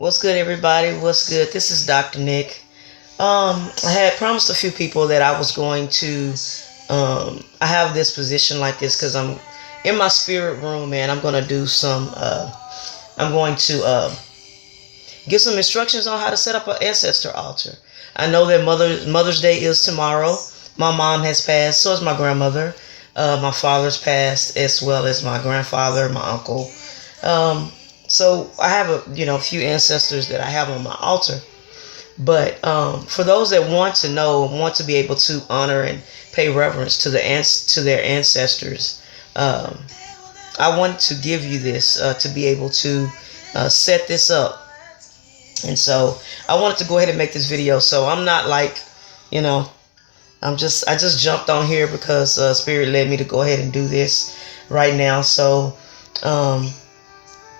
What's good, everybody? What's good? This is Dr. Nick. I had promised a few people that I was going to. I have this position like this because I'm in my spirit room, and I'm going to do some. I'm going to give some instructions on how to set up an ancestor altar. I know that Mother's Day is tomorrow. My mom has passed, so is my grandmother. My father's passed, as well as my grandfather, my uncle. So I have a few ancestors that I have on my altar. But for those that want to know, want to be able to honor and pay reverence to their ancestors, I want to give you this to be able to set this up. And so I wanted to go ahead and make this video. So I'm not like, I just jumped on here because Spirit led me to go ahead and do this right now. So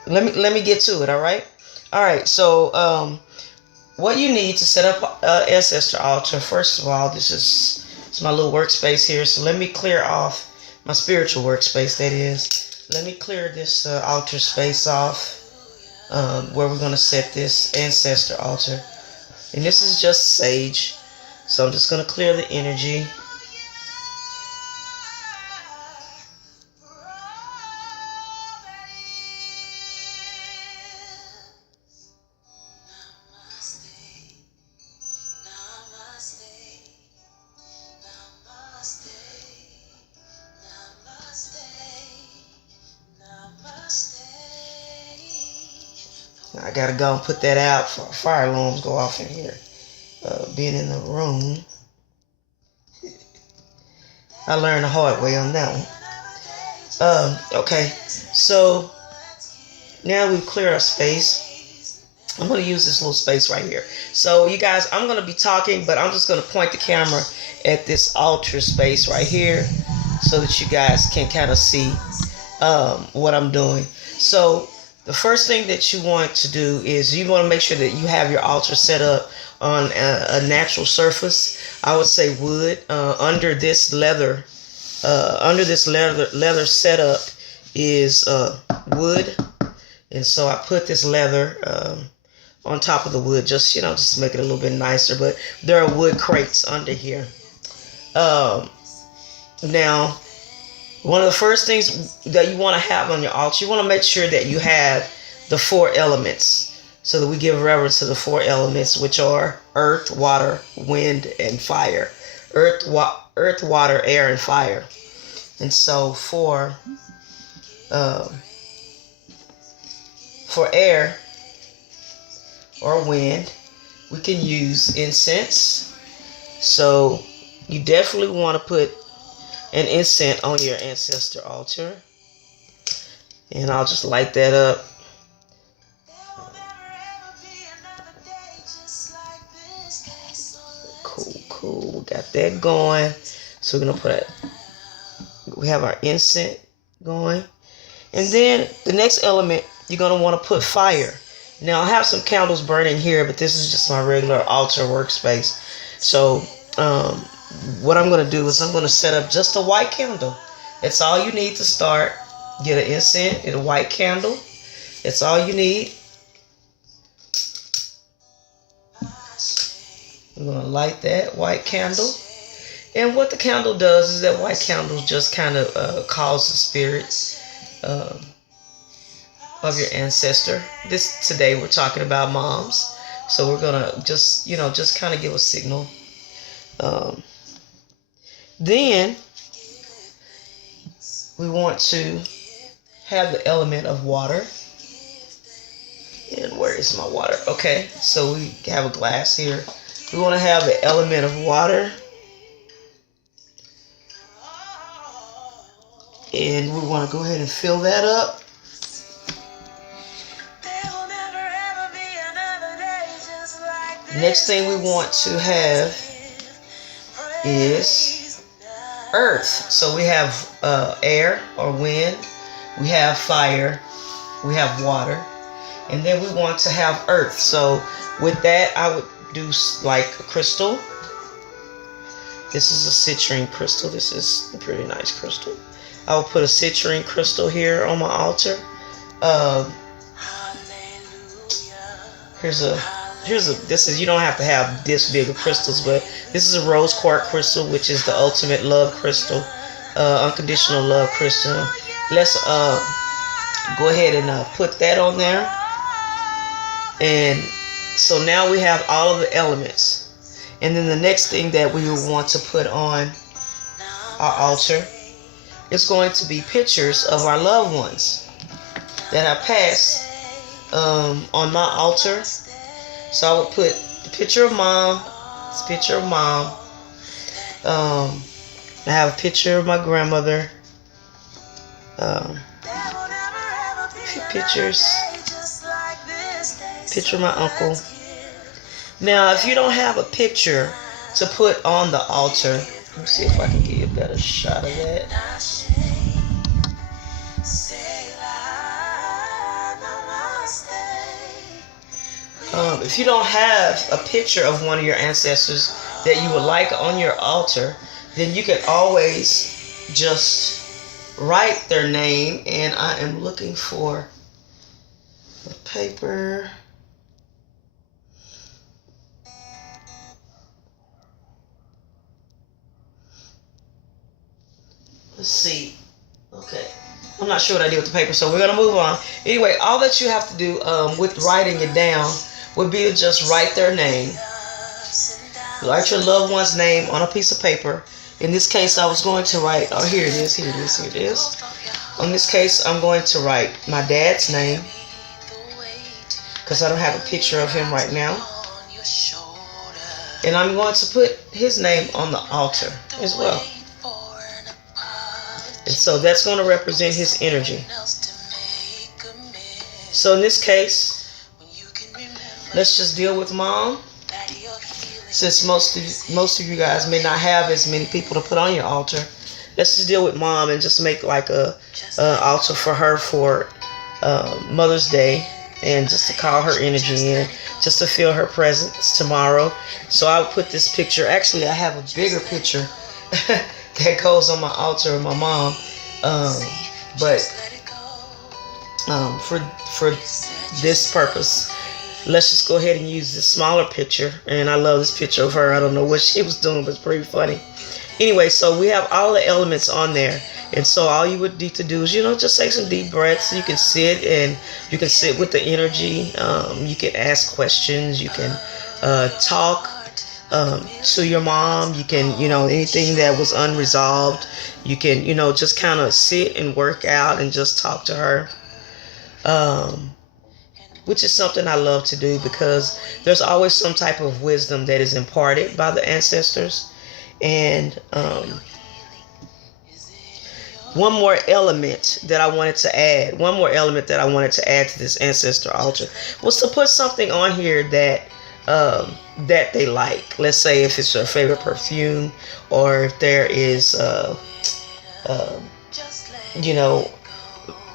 let me get to it. All right. So what you need to set up an ancestor altar, first of all, it's my little workspace here. So let me clear off my spiritual workspace, that is. Let me clear this altar space off where we're going to set this ancestor altar. And this is just sage. So I'm just going to clear the energy. I gotta go and put that out for fire alarms go off in here. Being in the room, I learned the hard way on that one. Okay, so now we've cleared our space. I'm going to use this little space right here. So you guys, I'm going to be talking, but I'm just going to point the camera at this altar space right here so that you guys can kind of see what I'm doing. So the first thing that you want to do is you want to make sure that you have your altar set up on a natural surface. I would say wood. Under this leather setup is wood, and so I put this leather on top of the wood, just to make it a little bit nicer. But there are wood crates under here. Now, one of the first things that you want to have on your altar, you want to make sure that you have the 4 elements, so that we give reverence to the 4 elements, which are earth, water, wind, and fire. Earth, water, air, and fire. And so for air or wind, we can use incense. So you definitely want to put an incense on your ancestor altar. And I'll just light that up. Cool. We got that going. So we're gonna we have our incense going. And then the next element, you're gonna want to put fire. Now I have some candles burning here, but this is just my regular altar workspace. So what I'm gonna do is I'm gonna set up just a white candle. That's all you need to start. Get an incense, get a white candle. That's all you need. I'm going to light that white candle. And what the candle does is that white candle just kind of calls the spirits of your ancestor. Today we're talking about moms. So we're going to just kind of give a signal. Then we want to have the element of water. And where is my water? Okay, so we have a glass here. We want to have the element of water. And we want to go ahead and fill that up. Next thing we want to have is earth. So we have air or wind. We have fire. We have water. And then we want to have earth. So with that, I would do like a crystal. This is a citrine crystal. This is a pretty nice crystal. I will put a citrine crystal here on my altar. Here's a this is, you don't have to have this big of crystals, but this is a rose quartz crystal, which is the ultimate love crystal, unconditional love crystal. Let's go ahead and put that on there. And so now we have all of the elements. And then the next thing that we will want to put on our altar is going to be pictures of our loved ones that have passed on my altar. So I would put the picture of mom. It's a picture of mom. I have a picture of my grandmother. A few pictures. Picture of my uncle. Now, if you don't have a picture to put on the altar, let me see if I can get you a better shot of that. If you don't have a picture of one of your ancestors that you would like on your altar, then you can always just write their name. And I am looking for the paper. Let's see. Okay. I'm not sure what I did with the paper, so we're going to move on. Anyway, all that you have to do with writing it down would be to just write their name. Write your loved one's name on a piece of paper. In this case, I was going to write, oh, here it is, here it is, here it is. On this case, I'm going to write my dad's name, because I don't have a picture of him right now. And I'm going to put his name on the altar as well. And so that's going to represent his energy. So in this case, let's just deal with mom. Since most of you guys may not have as many people to put on your altar, let's just deal with mom and just make like a altar for her for Mother's Day, and just to call her energy in, just to feel her presence tomorrow. So I'll put this picture. Actually, I have a bigger picture that goes on my altar of my mom, but for this purpose, let's just go ahead and use this smaller picture. And I love this picture of her. I don't know what she was doing, but it's pretty funny. Anyway, so we have all the elements on there, and so all you would need to do is, just take some deep breaths. You can sit, and you can sit with the energy. You can ask questions. You can talk to your mom. You can, anything that was unresolved, you can, just kind of sit and work out and just talk to her. Which is something I love to do, because there's always some type of wisdom that is imparted by the ancestors. And one more element that I wanted to add to this ancestor altar was to put something on here that they like. Let's say if it's their favorite perfume, or if there is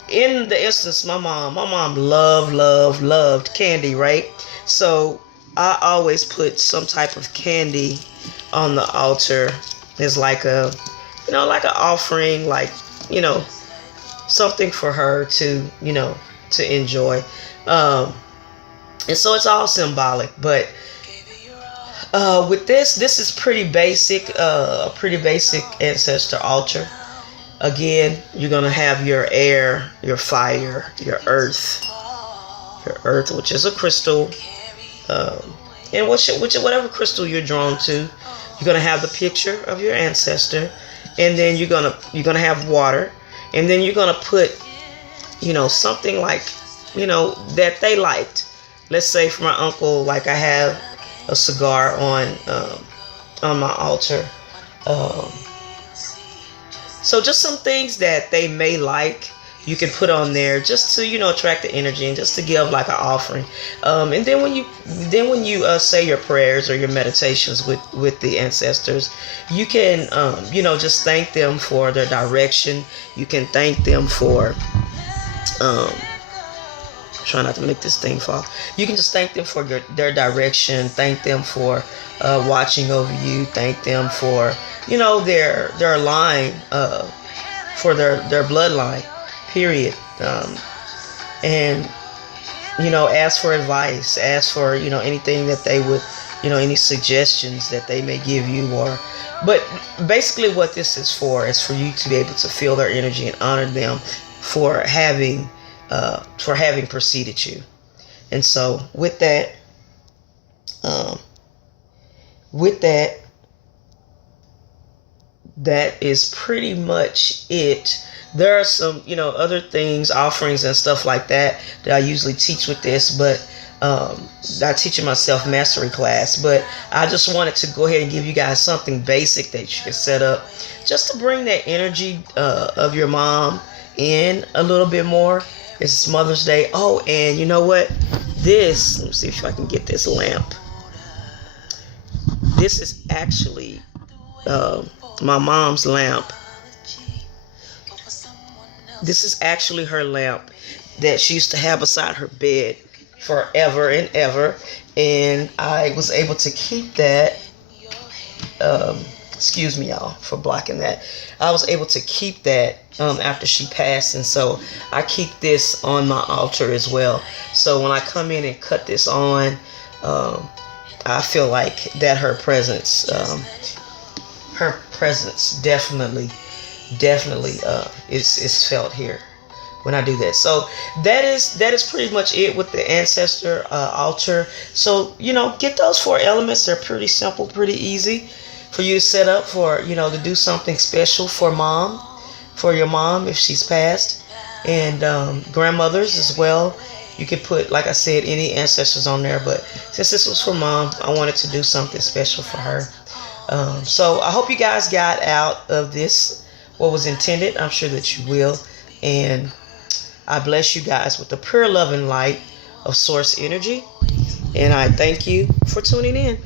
in the instance, my mom loved candy, right? So I always put some type of candy on the altar as like a, like an offering, like, something for her to, to enjoy. And so it's all symbolic, but with this is pretty basic, a pretty basic ancestor altar. Again, you're going to have your air, your fire, your earth, which is a crystal, and whatever crystal you're drawn to. You're going to have the picture of your ancestor, and then you're going to have water, and then you're going to put, something like, that they liked. Let's say for my uncle, like I have a cigar on my altar. So just some things that they may like, you can put on there just to, attract the energy and just to give like an offering. And then when you say your prayers or your meditations with the ancestors, you can, just thank them for their direction. You can thank them for, try not to make this thing fall. You can just thank them for their direction. Thank them for watching over you. Thank them for, their line, for their bloodline, period. And ask for advice, ask for, anything that they would, any suggestions that they may give you, but basically what this is for is for you to be able to feel their energy and honor them for having preceded you. And so um, with that, that is pretty much it. There are some, other things, offerings and stuff like that I usually teach with this, but I teach in my self-mastery class. But I just wanted to go ahead and give you guys something basic that you can set up just to bring that energy of your mom in a little bit more. It's Mother's Day. Oh, and you know what? Let me see if I can get this lamp. This is actually my mom's lamp. This is actually her lamp that she used to have beside her bed forever and ever. And I was able to keep that. Excuse me, y'all, for blocking that. I was able to keep that after she passed. And so I keep this on my altar as well. So when I come in and cut this on, I feel like that her presence definitely is felt here when I do that. So that is pretty much it with the ancestor altar. So get those 4 elements. They're pretty simple, pretty easy for you to set up for to do something special for your mom if she's passed, and grandmothers as well. You could put, like I said, any ancestors on there, but since this was for mom, I wanted to do something special for her. So I hope you guys got out of this what was intended. I'm sure that you will. And I bless you guys with the pure love and light of source energy. And I thank you for tuning in.